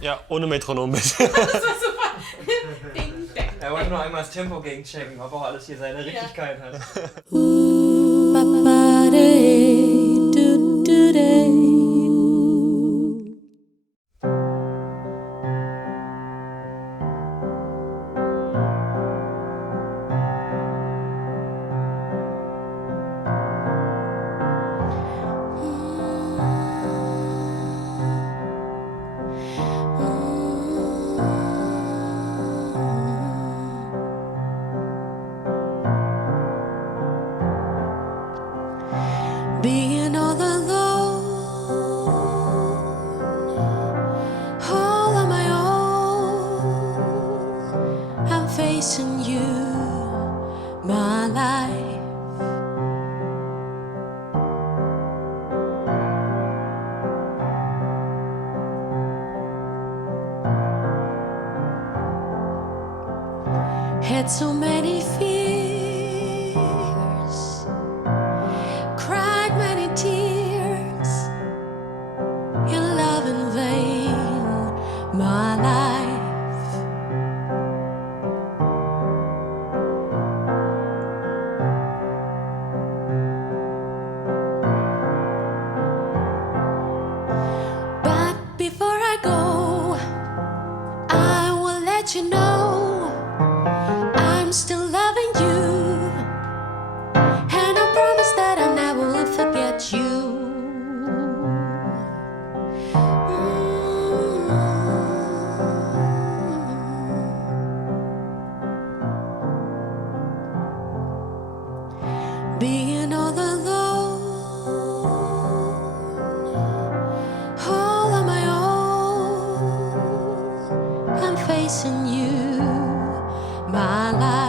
Ja, ohne Metronom bitte. Das war super. Ding, dang. Er wollte nur einmal das Tempo gegenchecken, ob auch alles hier seine Richtigkeit hat. Being all alone, all on my own, I'm facing you, my life. Had so many fears, cried many tears, in love in vain, my life. But before I go, I will let you know I'm still loving you, and I promise that I never will forget you. Being all alone, all on my own, I'm facing you, my life.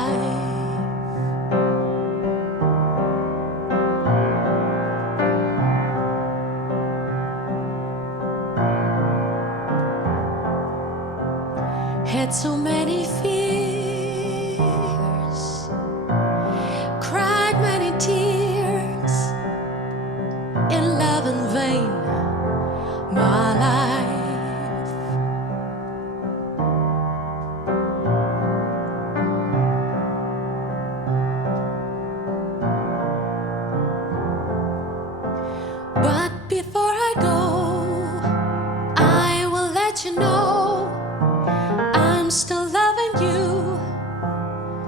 Had so many fears, cried many tears, in love in vain, my life. But before I go, I will let you know I'm still loving you,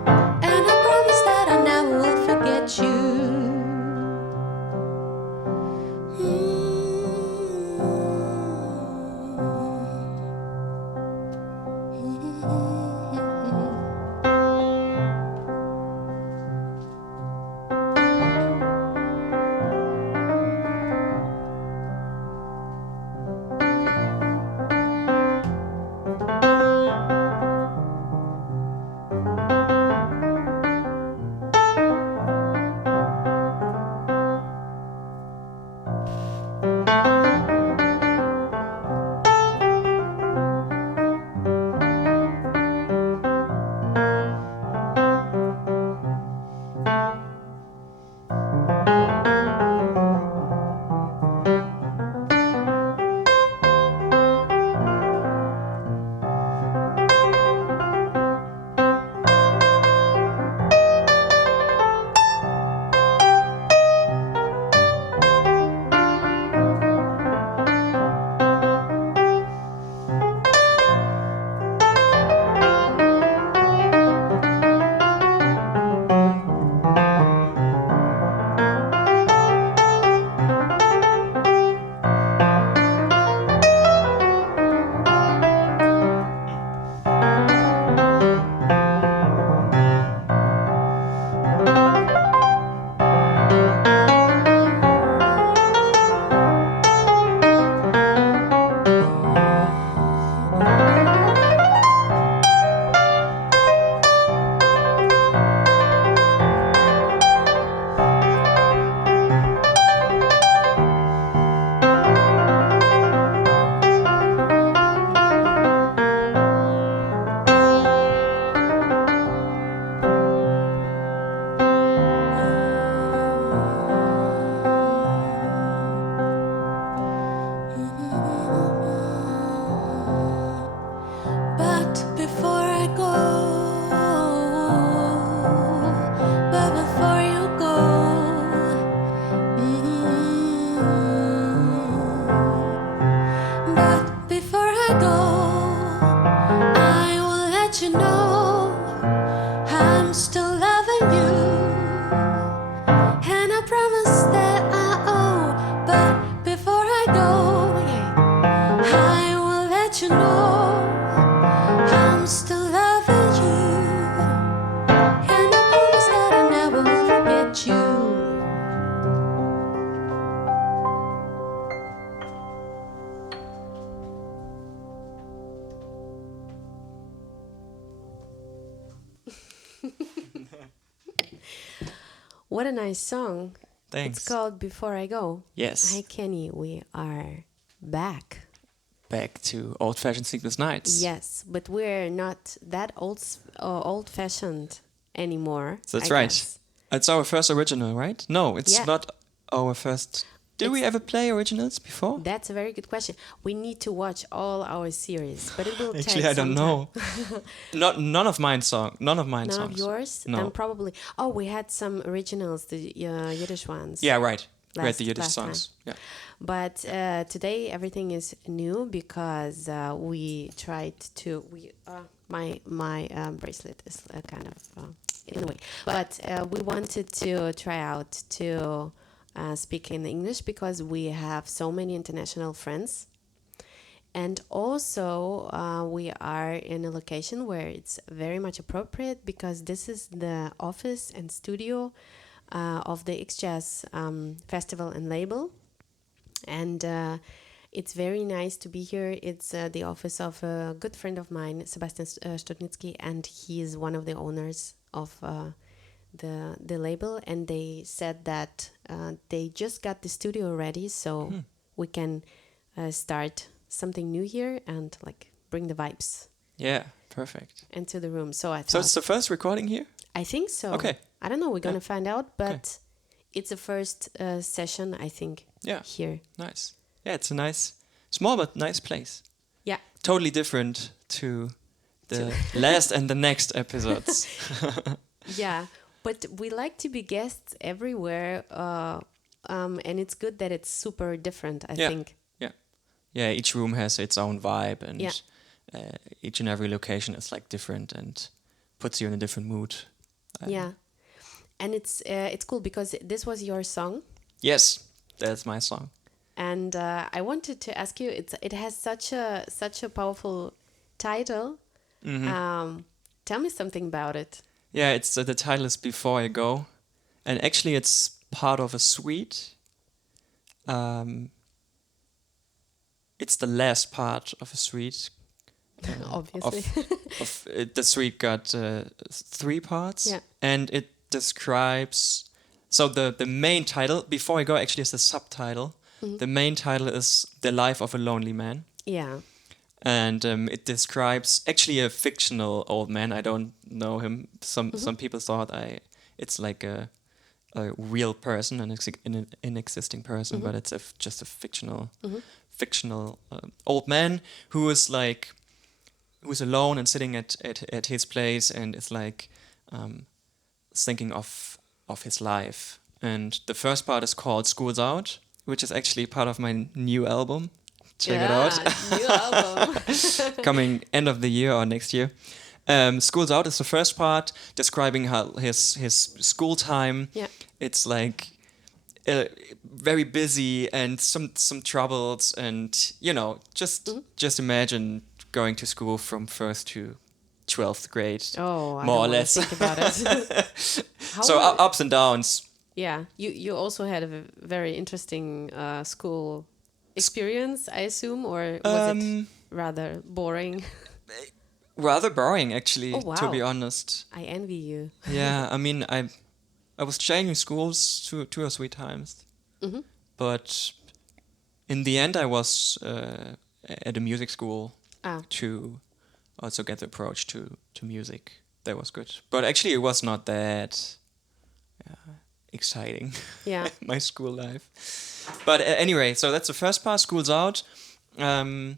and I promise that I never will forget you. before I go, I will let you know I'm still loving you. And I promise that I owe, but before I go, I will let you know I'm still loving you. And I promise that I never will forget you. What a nice song. Thanks. It's called Before I Go. Yes. Hi, Kenny. We are back. Back to old-fashioned Sleepless Nights. Yes, but we're not that old-fashioned anymore. So that's I right. guess. It's our first original, right? No, it's Yeah. not our first. Did we ever play originals before? That's a very good question. We need to watch all our series, but it will Actually, take I don't some know. None of mine songs. None of yours? No. And probably... Oh, we had some originals, the Yiddish ones. Yeah, right. We had the Yiddish last songs. Yeah. But today everything is new because we tried to... My bracelet is kind of in the way. But we wanted to try out to speak in English because we have so many international friends. And also we are in a location where it's very much appropriate because this is the office and studio of the XJAZZ festival and label. And it's very nice to be here. It's the office of a good friend of mine, Sebastian Studnitsky, and he is one of the owners of the label. And they said that they just got the studio ready, so we can start something new here and like bring the vibes. Yeah, perfect. Into the room. So I thought... So it's the first recording here? I think so. Okay. I don't know. We're going to find out, but it's the first session, I think, here. Nice. Yeah, it's a nice, small but nice place. Yeah. Totally different to the last and the next episodes. Yeah, but we like to be guests everywhere, and it's good that it's super different, I think. Yeah, each room has its own vibe, and each and every location is like different and puts you in a different mood. And it's cool because this was your song. Yes, that's my song. And I wanted to ask you, it has such a powerful title. Mm-hmm. Tell me something about it. Yeah, it's the title is Before I Go, and actually it's part of a suite. It's the last part of a suite. Obviously. The suite got 3 parts, and it describes... So the main title, Before I Go, actually is the subtitle. Mm-hmm. The main title is The Life of a Lonely Man. Yeah. And it describes actually a fictional old man. I don't know him. Some people thought it's like a real person, an existing person, but it's just a fictional old man who's alone and sitting at his place and is like thinking of his life. And the first part is called School's Out, which is actually part of my new album. Check it out. New album. Coming end of the year or next year. School's Out is the first part, describing how his school time. Yeah. It's like very busy and some troubles, and just imagine going to school from 1st to 12th grade. Oh, I more or don't less. think about it. So ups and downs. Yeah, you also had a very interesting school experience, I assume, or was it rather boring? Rather boring, actually, oh, wow. to be honest. I envy you. Yeah, I mean, I was changing schools 2 or 3 times, but in the end, I was at a music school to also get the approach to music. That was good, but actually, it was not that exciting. Yeah, my school life. But anyway, so that's the first part. School's Out. Then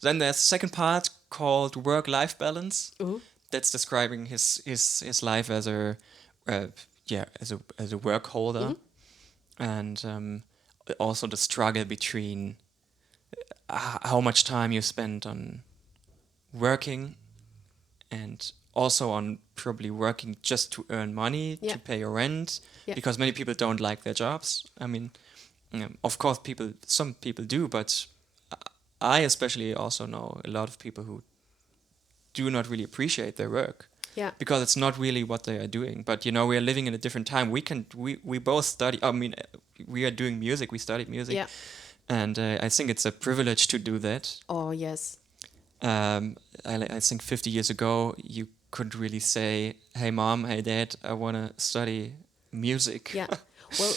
there's the second part called Work-Life Balance. That's describing his life as a work holder, and also the struggle between how much time you spend on working, and also on probably working just to earn money Yeah. to pay your rent, Yeah. because many people don't like their jobs. I mean, of course, some people do, but I especially also know a lot of people who do not really appreciate their work. Yeah. Because it's not really what they are doing. But we are living in a different time. We both study. I mean, we are doing music. We studied music, Yeah. and I think it's a privilege to do that. Oh, yes. I think 50 years ago you couldn't really say, "Hey mom, hey dad, I want to study music." Yeah. Well,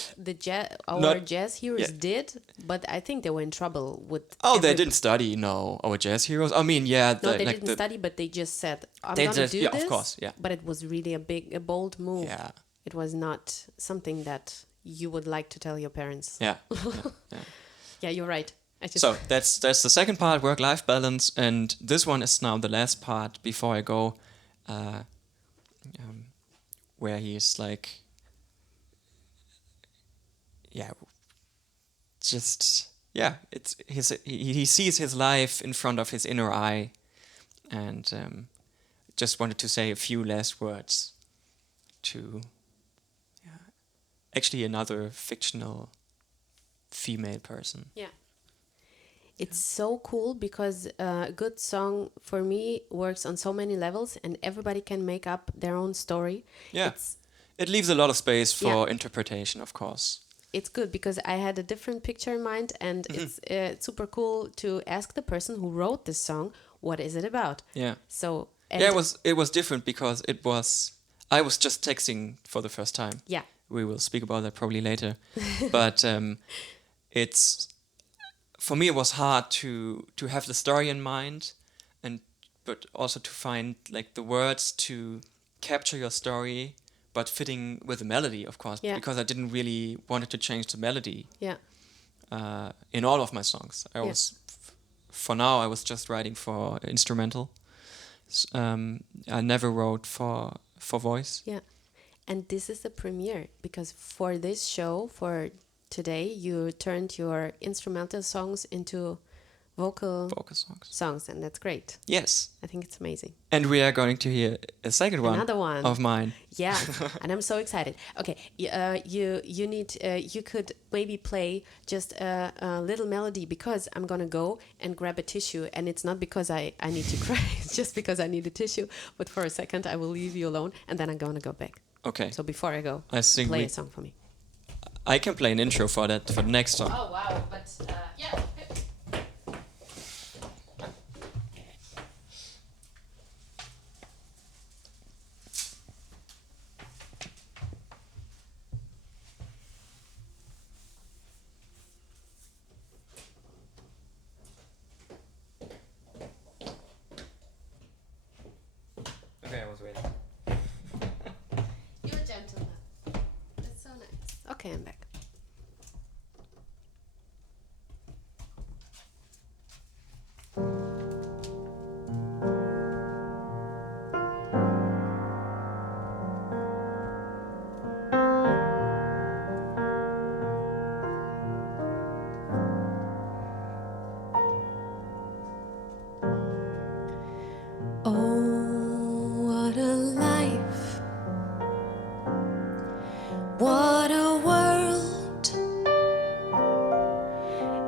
our Not- jazz heroes yeah. did, but I think they were in trouble with. Oh, they didn't study. No, our jazz heroes. I mean, yeah, No, they didn't study, but they just said, "I'm They gonna just- do yeah, this." of course, yeah. But it was really a bold move. Yeah, It was not something that you would like to tell your parents. yeah. Yeah, you're right. I just So that's the second part, work-life balance, and this one is now the last part before I go, where he is like, yeah, just it's he sees his life in front of his inner eye, and just wanted to say a few last words to, actually another fictional female person. Yeah. It's so cool because a good song for me works on so many levels and everybody can make up their own story. Yeah. It's It leaves a lot of space for Yeah. interpretation, of course. it's good because I had a different picture in mind and it's super cool to ask the person who wrote this song, what is it about? Yeah. So Yeah, it was different because I was just texting for the first time. Yeah. We will speak about that probably later. But for me it was hard to have the story in mind, but also to find like the words to capture your story, but fitting with the melody, of course, Yeah. because I didn't really wanted to change the melody Yeah. in all of my songs. Yeah. For now I was just writing for instrumental. I never wrote for voice. Yeah. And this is the premiere because for this show, for today, you turned your instrumental songs into vocal songs. songs, and that's great. Yes. I think it's amazing. And we are going to hear a second one. Another one. Of mine. Yeah, and I'm so excited. Okay, you could maybe play just a little melody because I'm gonna go and grab a tissue, and it's not because I need to cry, it's just because I need a tissue. But for a second, I will leave you alone, and then I'm gonna go back. Okay. So before I go, I think play a song for me. I can play an intro for the next song. Oh wow! But yeah. Okay, I was waiting. You're a gentleman. That's so nice. Okay, I'm back. Oh, what a life. What a world.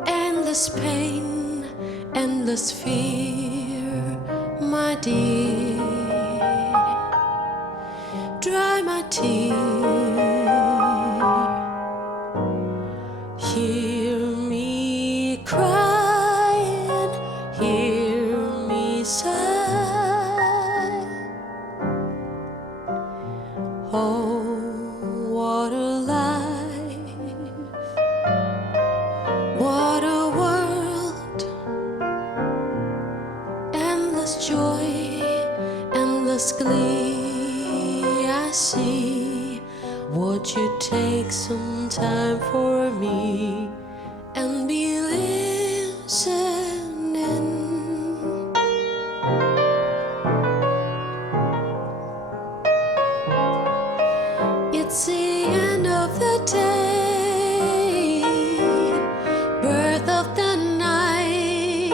Endless pain, endless fear, my dear. Dry my tear. Hear me crying, hear me sigh. Oh, what a life, what a world, endless joy, endless glee. I see. Would you take some time for me and be listening? It's the end of the day, birth of the night.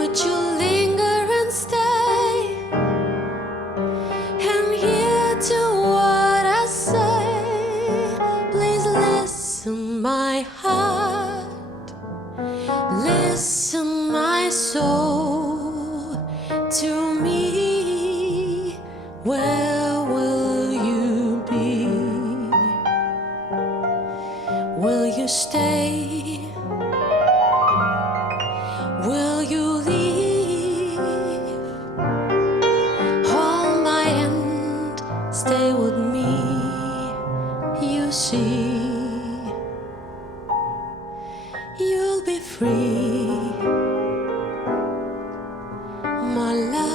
Would you linger and stay and hear to what I say? Please listen, my heart, listen, my soul, to me. Where will you be? Will you stay? Will you leave? Hold my hand, stay with me. You see, you'll be free, my love.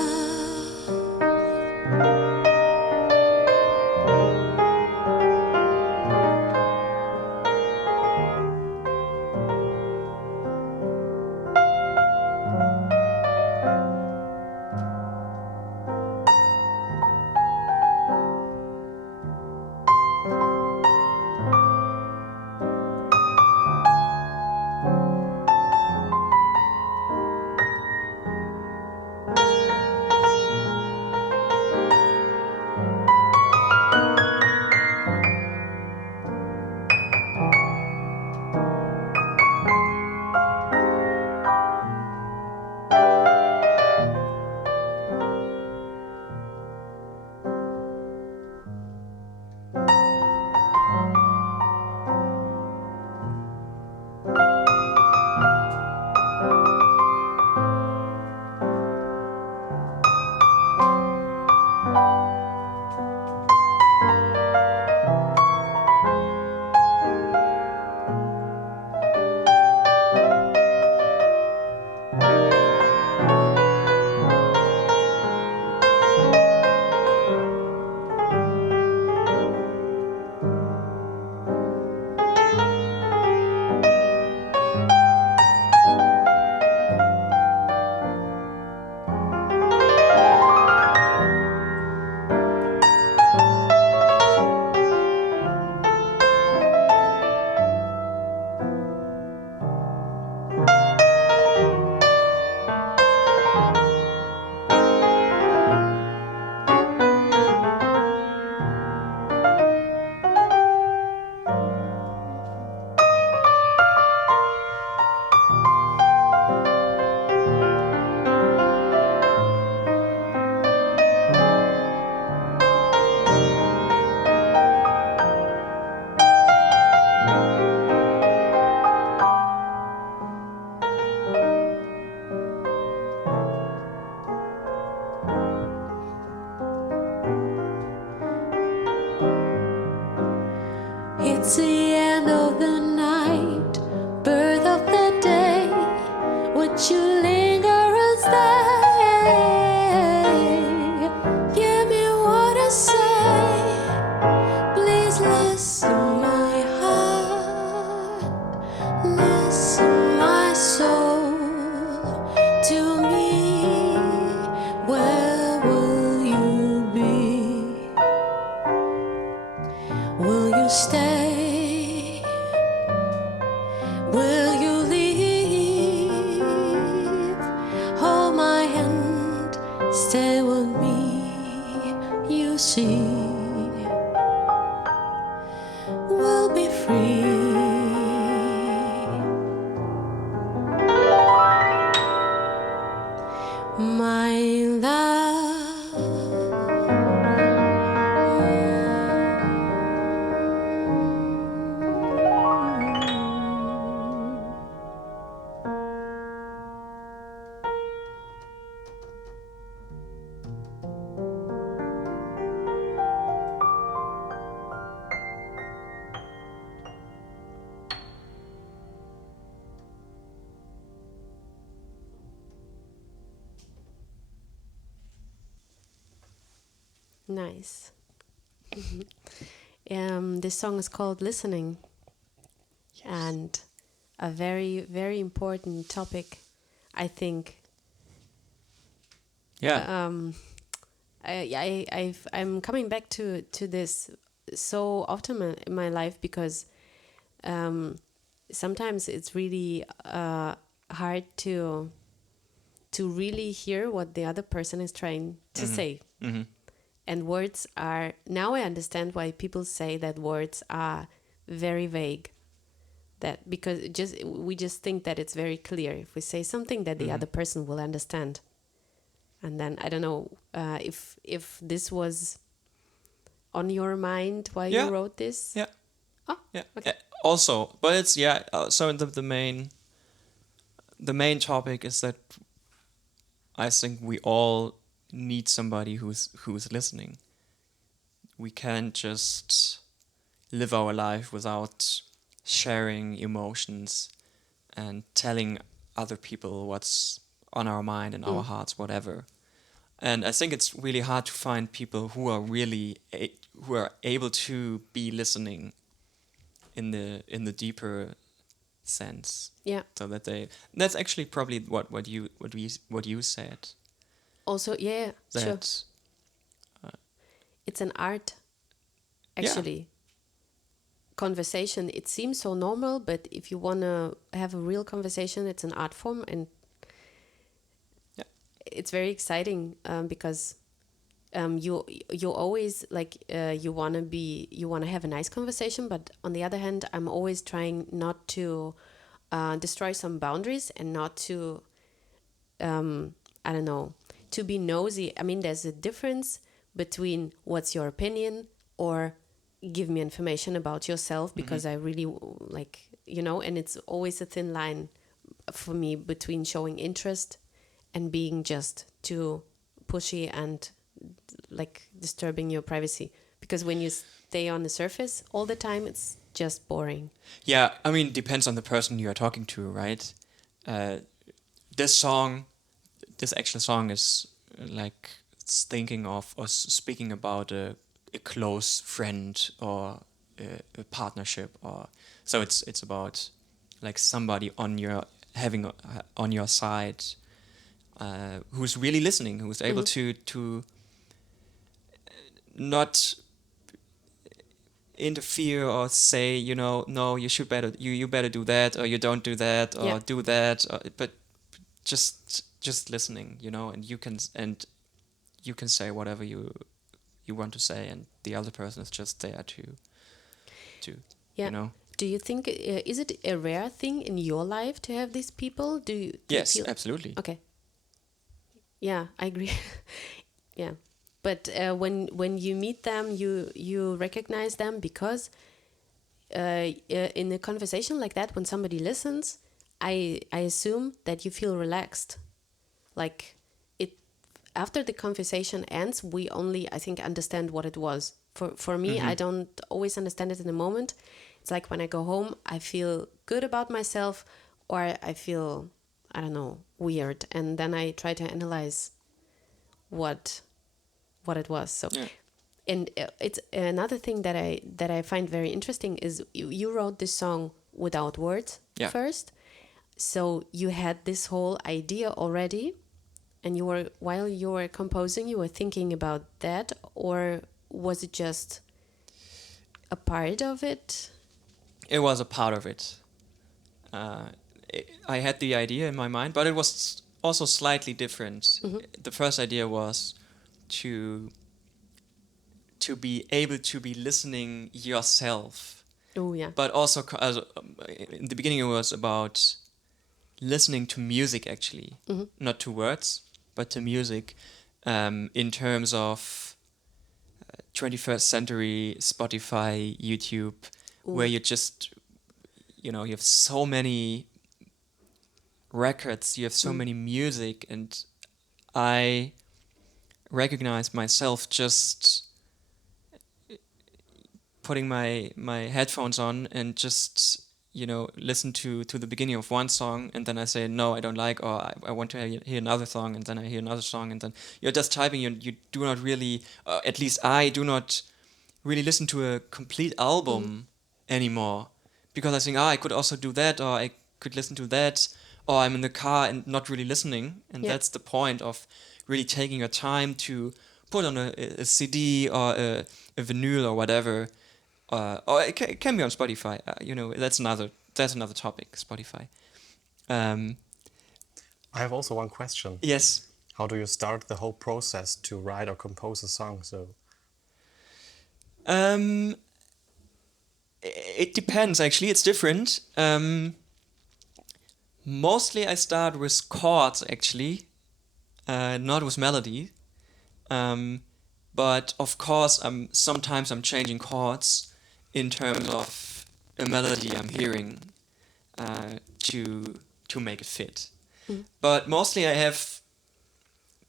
It's the end of the night, birth of the day. Would you linger and stay? Give me what I say. Please listen, my heart, listen, my soul, to me. Where will you be? Will you stay? Will you leave? Hold my hand, stay with me. You see, we'll be free, my love. Nice. This song is called Listening. Yes. And a very, very important topic, I think. Yeah. I'm coming back to this so often in my life because sometimes it's really hard to to really hear what the other person is trying to say. And words are, now I understand why people say that words are very vague. That because we just think that it's very clear if we say something that the other person will understand. And then I don't know if this was on your mind while you wrote this. Yeah. Oh, Yeah. okay. Also, but it's so the main topic is that I think we all need somebody who's listening. We can't just live our life without sharing emotions and telling other people what's on our mind and our hearts, whatever. And I think it's really hard to find people who are really who are able to be listening in the deeper sense. Yeah. So that that's actually probably what you said. Also, yeah, sure. That It's an art, actually. Conversation, it seems so normal, but if you want to have a real conversation, it's an art form, and it's very exciting because you always like you want to have a nice conversation, but on the other hand, I'm always trying not to destroy some boundaries and not to I don't know, to be nosy. I mean, there's a difference between what's your opinion or give me information about yourself, because I really like, and it's always a thin line for me between showing interest and being just too pushy and like disturbing your privacy. Because when you stay on the surface all the time, it's just boring. Yeah, I mean, depends on the person you are talking to, right? This actual song is like it's thinking of or speaking about a close friend or a partnership, or so it's about like somebody on your side who's really listening, who's able to not interfere or say, no, you should you better do that, or you don't do that, or do that, but just listening, and you can say whatever you want to say, and the other person is just there to Do you think is it a rare thing in your life to have these people? Do you feel... Absolutely. Okay. Yeah, I agree. Yeah, but when you meet them, you recognize them because in a conversation like that, when somebody listens, I assume that you feel relaxed, like it. After the conversation ends, we only, I think, understand what it was. For me, I don't always understand it in the moment. It's like when I go home, I feel good about myself, or I feel, I don't know, weird, and then I try to analyze what it was. So, and it's another thing that I find very interesting is you wrote this song without words first, so you had this whole idea already, and while you were composing, you were thinking about that, or was it just a part of it? It was a part of it. I had the idea in my mind, but it was also slightly different. The first idea was to be able to be listening yourself. Oh yeah. But also, in the beginning, it was about listening to music, actually, not to words, but to music, in terms of 21st century Spotify, YouTube, where you just, you have so many records, you have so many music, and I recognize myself just putting my headphones on and just listen to the beginning of one song, and then I say no, I don't like, or I want to hear another song, and then I hear another song, and then you're just typing. You do not really, at least I do not really listen to a complete album anymore, because I think I could also do that, or I could listen to that, or I'm in the car and not really listening, and that's the point of really taking your time to put on a CD or a vinyl or whatever. Or it can be on Spotify. That's another topic. Spotify. I have also one question. Yes. How do you start the whole process to write or compose a song? So It depends, actually. It's different. Mostly I start with chords, actually, not with melody. But of course, sometimes I'm changing chords in terms of a melody I'm hearing to make it fit. But mostly I have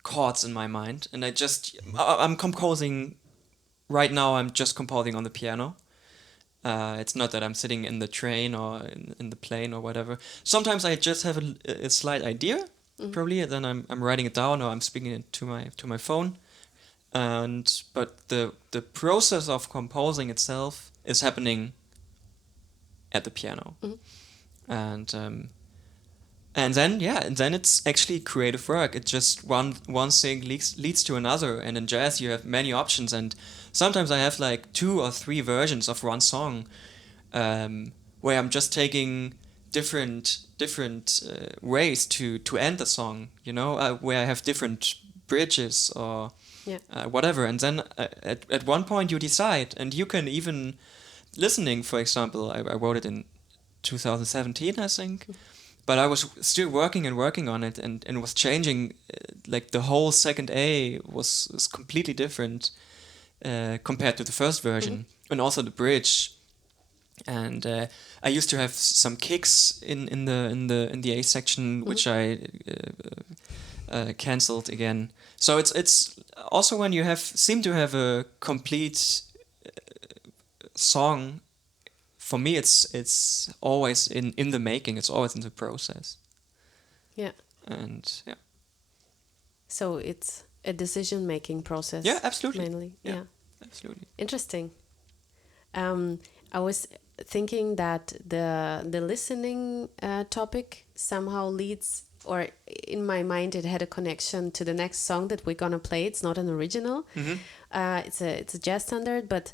chords in my mind, and I'm composing. Right now, I'm just composing on the piano. It's not that I'm sitting in the train or in the plane or whatever. Sometimes I just have a slight idea, probably, and then I'm writing it down or I'm speaking it to my phone. But the process of composing itself is happening at the piano, and then it's actually creative work. It just one thing leads to another, and in jazz you have many options, and sometimes I have like 2 or 3 versions of one song, where I'm just taking different ways to end the song, where I have different bridges or whatever, and then at one point you decide, and you can even listening. For example, I wrote it in 2017, I think. But I was still working on it, and was changing. Like the whole second A was completely different compared to the first version, and also the bridge. And I used to have some kicks in the A section, which I cancelled again. So it's also when you seem to have a complete song. For me, it's always in the making. It's always in the process. Yeah. And yeah. So it's a decision-making process. Yeah, absolutely. Mainly. Yeah. Absolutely. Interesting. I was thinking that the listening topic somehow leads, or in my mind, it had a connection to the next song that we're gonna play. It's not an original. It's a jazz standard, but.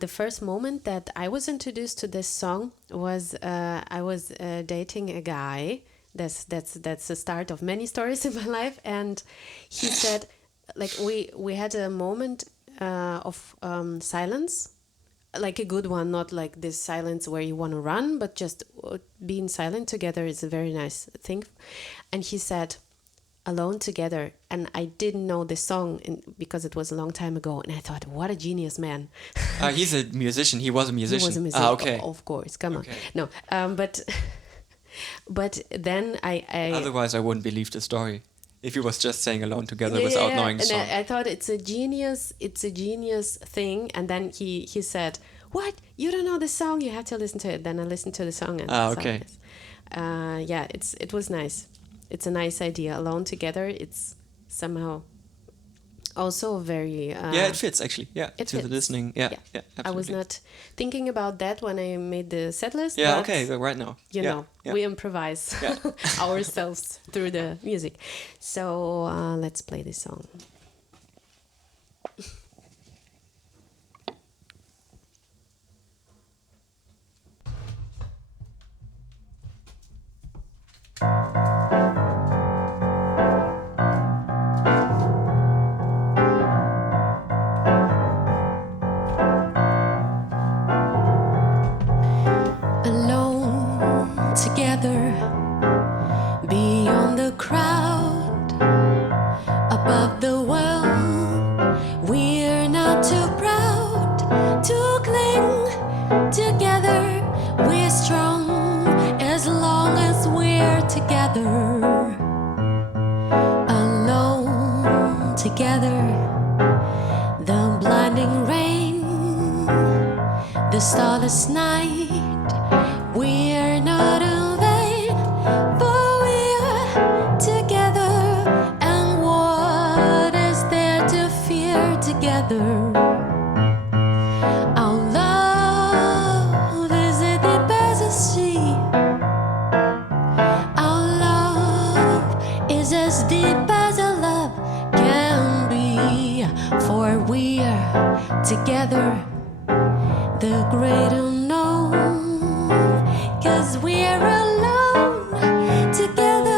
The first moment that I was introduced to this song was I was dating a guy. That's the start of many stories in my life. And he said, like we had a moment of silence, like a good one, not like this silence where you want to run, but just being silent together is a very nice thing. And he said, "Alone Together," and I didn't know this song because it was a long time ago, and I thought, what a genius man. He's a musician. He was a musician. He was a musician. Okay. Of course, come Okay. on. No, but then I Otherwise, I wouldn't believe the story if he was just saying "Alone Together" without knowing the and song. I thought it's a genius thing, and then he said, "What? You don't know the song? You have to listen to it." Then I listened to the song, and Okay. it was nice. It's a nice idea. Alone Together, it's somehow also very... it fits, actually. Yeah, it to fits. the listening. Yeah, I was absolutely. not thinking about that when I made the set list. Yeah, but, okay, right now. You know, yeah. we improvise ourselves through the music. So let's play this song. Alone together, beyond the crowd, above the world, we're not too proud to cling together. We're strong as long as we're together. Alone together, the blinding rain, the starless night, we're not in vain, for we're together, and what is there to fear together? Our love is as deep as the sea. Our love is as deep as a love can be, for we're together, the great unknown, 'cause we're alone together.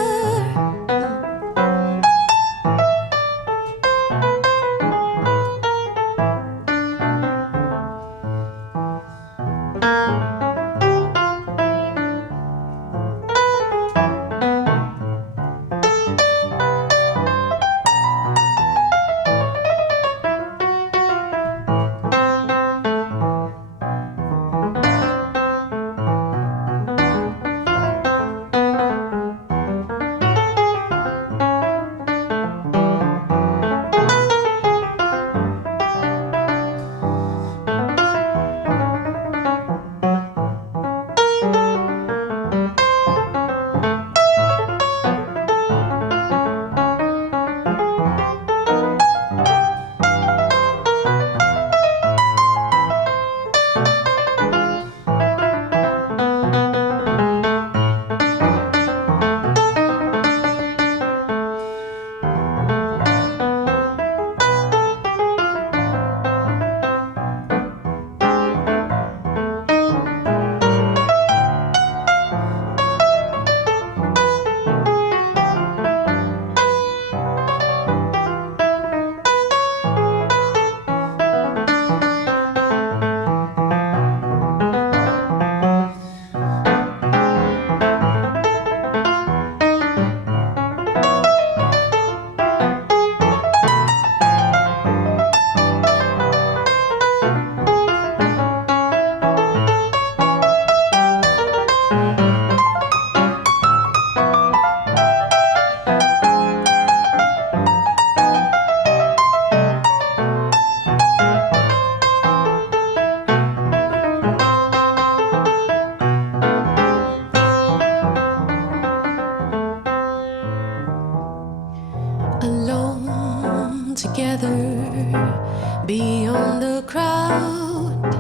together beyond the crowd,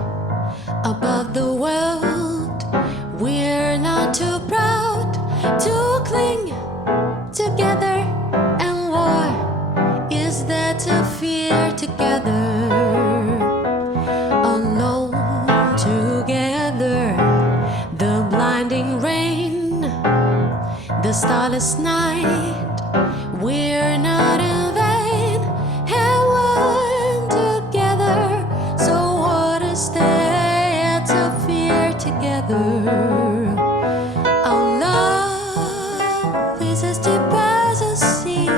above the world. We're not too proud to cling together, and war is there to fear together. Alone together, the blinding rain, the starless night. We're not in vain, and we're together. So what is there to fear together? Our love is as deep as a sea.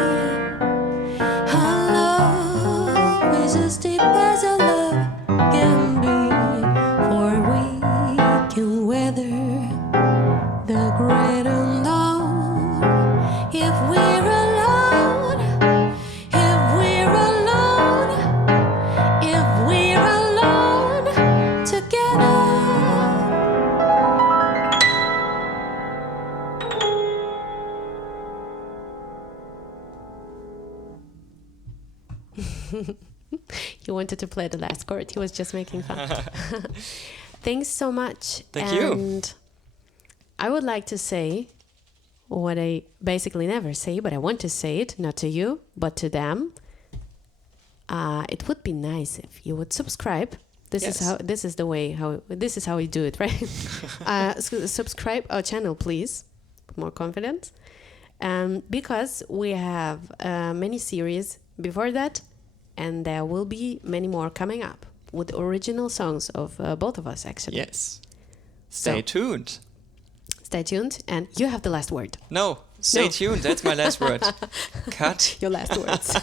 Our love is as deep as a love can be. For we can weather the great unknown if we're alone. If we're alone. If we're alone together. He wanted to play the last chord. He was just making fun. Thanks so much. Thank you. And I would like to say what I basically never say, but I want to say it, not to you, but to them. It would be nice if you would subscribe. This is how we do it, right? Subscribe our channel, please. More confidence. Because we have many series before that, and there will be many more coming up with original songs of both of us, actually. Yes. Stay tuned. Stay tuned, and you have the last word. No, stay No. tuned. That's my last word. Cut. Your last words.